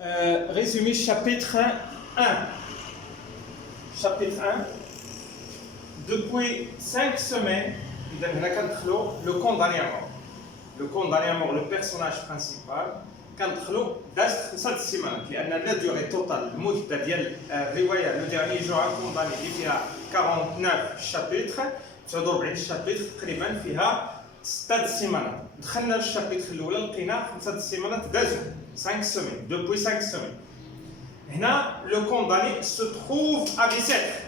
Résumé chapitre 1. Chapitre 1. Depuis 5 semaines, le condamné à mort. Le condamné à mort, le personnage principal, كندخلوا دازت 5 سيمانات لان لا ديوري توتال المده ديال الروايه لو ديرني جو ان كونداني اللي فيها 49 شابيتر 49 شابيتر تقريبا فيها 6 سيمانات. دخلنا للشابيتر الاولى لقينا 5 سيمانات دازوا 5 سيمين دوبوي 5 سيمين. هنا لو كونداني se trouve à Bicêtre.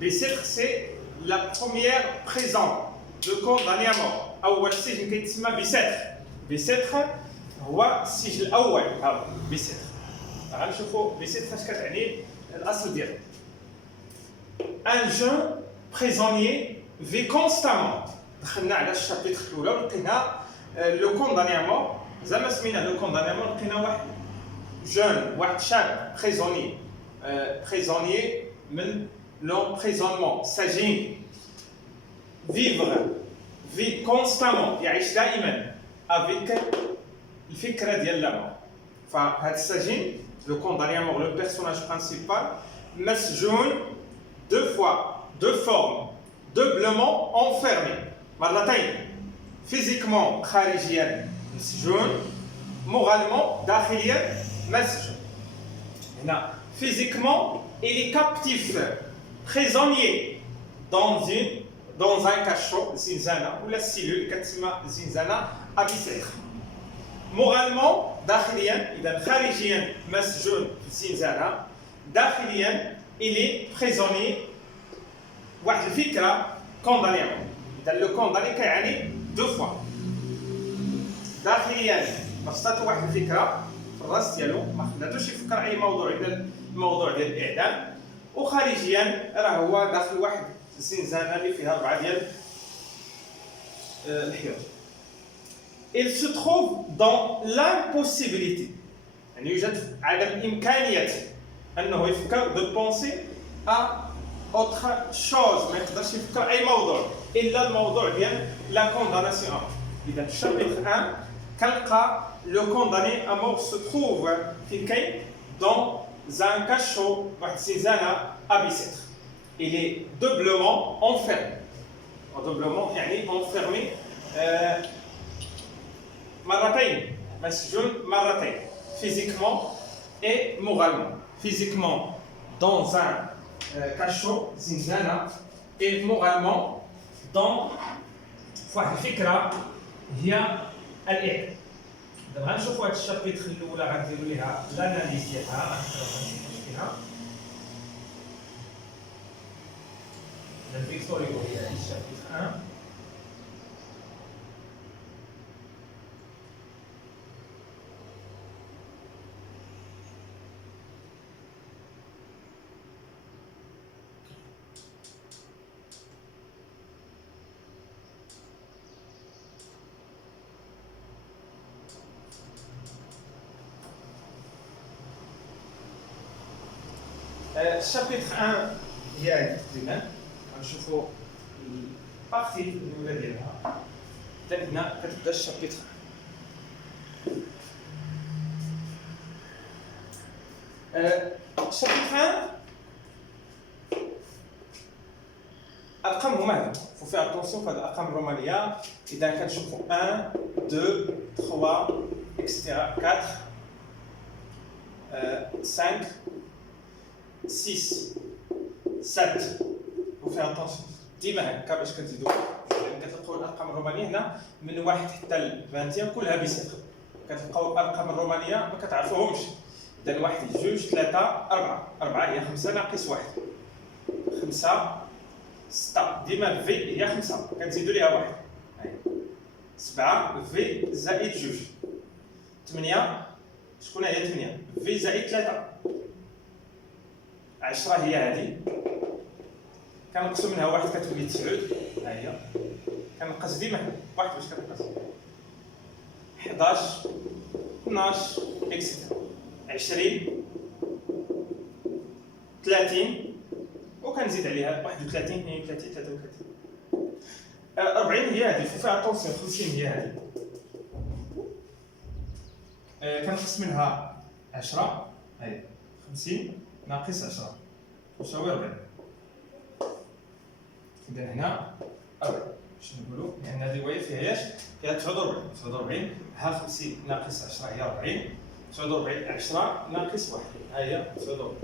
Bicêtre c'est la première présence de condamné à mort. اول سجن كيتسمى بيسيتر. بيسيتر هو السجن الاول. ها بيسيتر غنشوفوا بيسيتر اش كتعني الاصل ديالها. ان جون بريزونيي في كونستامون. دخلنا على الشابيتر الاولى ولقينا لو كونداني ا مور. زعما سمينا لو كونداني ا مور لقينا واحد جون واحد شاب بريزونيي بريزونيي من لومبريزونمون سجين vivre vie constamment يعيش دائما avec الفكره ديال لا مور. فهاد السجين لو كونداني ا مور لو بيرسوناج برينسيبال مسجون دو فوا دو فورم دوبلومون enfermé مرتين. فيزيكمون خارجيا مسجون، مورالمون داخليا مسجون. هنا فيزيكمون il est captif prisonnier dans un cachot زنزانة ولا السيلول كتسمى زنزانة à Bicêtre. موغالمون داخليا اذا خارجيا مسجون في الزنزانة، داخليا il est prisonnier واحد الفكرة كونداني. اذا لو كونداني كيعني دو فوا داخليا بسطات واحد الفكرة في الراس ديالو ما خلاتوش يفكر اي موضوع الا الموضوع ديال الاعدام، وخارجيا راه هو داخل واحد الزنزانة اللي فيها 4 ديال الحيوط. Il se trouve dans l'impossibilité. يعني يوجد عدم إمكانية أنه يفكر de penser à autre chose. ما يقدرش يفكر أي موضوع إلا الموضوع ديال la condamnation. إذا في chapitre 1 كنلقى le condamné à mort se trouve فين كاين dans un cachot واحد الزنزانة à Bicêtre. Il est doublement enfermé. Doublement يعني enfermé مرتين، مسجون مرتين physiquement et moralement. Physiquement dans un cachot زنزانة et moralement dans واحد الفكرة هي الإعدام. دابا غنشوفوا هاد الشابيتر الأولى غنديروا ليها لاناليز ديالها فيها. الفيكتوري هي الشابيتر 1. الشابيتر 1 هي هذه تقريبا. غنشوفوا البارتي الاولى ديالها. حتى هنا كتبدا الشابيتر. الشابيتر 1 الارقام هما هادو. فو فير اتونسيون فهاد الارقام الرومانيه. اذا كنشوفوا 1 2 3 اكسترا 4 5 6 7. وفيها اتونسيون ديما هكا باش كتزيدوا كتلقاو الارقام الرومانيه هنا من 1 حتى ل 20 كلها بيسيتر. كتلقاو الارقام الرومانيه ما كتعرفوهمش. اذا 1 2 3 4 4 هي 5 ناقص 1 5 6 ديما في هي 5 كتزيدوا ليها 1 7 في زائد 2 8 شكون هي 8 في زائد 3 10 هي هذه كنقصوا منها 1 كتولي 9. ها هي كنقص ديما 1 باش كنقص 11 12 اكسترا 20 30 وكنزيد عليها 31 32 33 40 هي هذه. فيها اتونسيون 50 هي هذه. كنقص منها 10 هاي 50 ناقص 10 تساوي 40. إذا هنا 40 باش نقولوا لأن هذه الرواية فيها ايش؟ فيها 49 ها 50 ناقص 10 هي 40 49 10 ناقص 1 ها هي 49.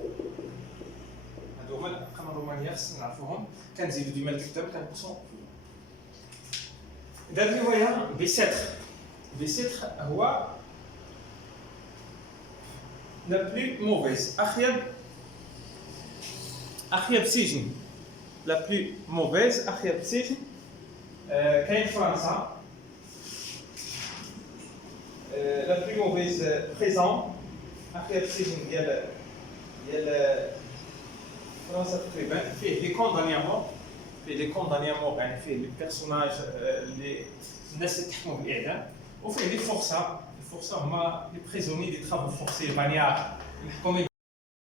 هادو هما الأرقام الرومانية خصنا نعرفوهم كنزيدو ديما الكتاب كنقصو. إذا الرواية بيسيتخ هو لا بلو موفيز أخيب سجن لا بلو موفيز أخيب سجن كاين فرنسا لا بلو موفيز بريزون أخيب سجن ديال فرنسا تقريبا فيه لي كوندانيامون يعني فيه لي بيرسوناج اللي الناس اللي تحكموا بالاعدام وفيه لي فورسا هما لي بريزوني دي ترافو فورسي يعني الحكومه